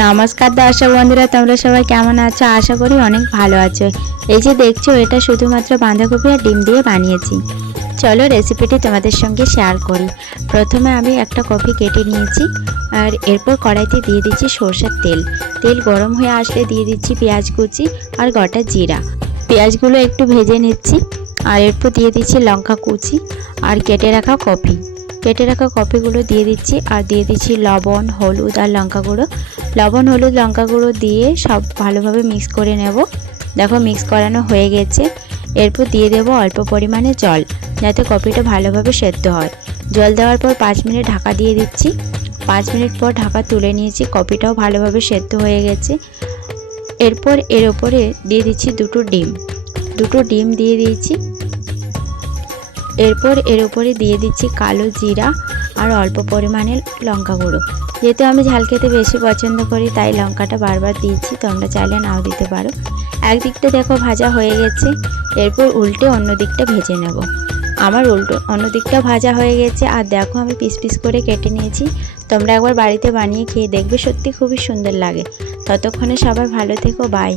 নমস্কার দর্শক বন্ধুরা, তোমরা সবাই কেমন আছো? আশা করি অনেক ভালো আছো। এই যে দেখছো, এটা শুধুমাত্র বাঁধাকপি আর ডিম দিয়ে বানিয়েছি। চলো রেসিপিটি তোমাদের সঙ্গে শেয়ার করি। প্রথমে আমি একটা কপি কেটে নিয়েছি, আর এরপর কড়াইতে দিয়ে দিচ্ছি সরষের তেল। তেল গরম হয়ে আসলে দিয়ে দিচ্ছি পেঁয়াজ কুচি আর গোটা জিরা। পেঁয়াজগুলো একটু ভেজে নিচ্ছি, আর এরপর দিয়ে দিচ্ছি লঙ্কা কুচি আর কেটে রাখা কপিগুলো দিয়ে দিচ্ছি, আর দিয়ে দিচ্ছি লবণ, হলুদ আর লঙ্কা গুঁড়ো। লবণ, হলুদ, লঙ্কা গুঁড়ো দিয়ে সব ভালোভাবে মিক্স করে নেব। দেখো মিক্স করানো হয়ে গেছে। এরপর দিয়ে দেব অল্প পরিমাণে জল, যাতে কপিটা ভালোভাবে সেদ্ধ হয়। জল দেওয়ার পর 5 মিনিট ঢাকা দিয়ে দিচ্ছি। 5 মিনিট পর ঢাকা তুলে নিয়েছি, কপিটাও ভালোভাবে সেদ্ধ হয়ে গেছে। এরপর এর ওপরে দিয়ে দিচ্ছি দুটো ডিম দিয়ে দিয়েছি। এরপর এর উপরে দিয়ে দিচ্ছি কালো জিরা আর অল্প পরিমাণে লঙ্কা গুঁড়ো। যেহেতু আমি ঝাল খেতে বেশি পছন্দ করি, তাই লঙ্কাটা বারবার দিয়েছি, তোমরা চাইলে নাও দিতে পারো। একদিকটা দেখো ভাজা হয়ে গেছে, এরপর উল্টে অন্য দিকটা ভেজে নেব। আমার অন্য দিকটা ভাজা হয়ে গেছে, আর দেখো আমি পিস পিস করে কেটে নিয়েছি। তোমরা একবার বাড়িতে বানিয়ে খেয়ে দেখবে, সত্যি খুবই সুন্দর লাগে। ততক্ষণে সবাই ভালো থেকো, বাই।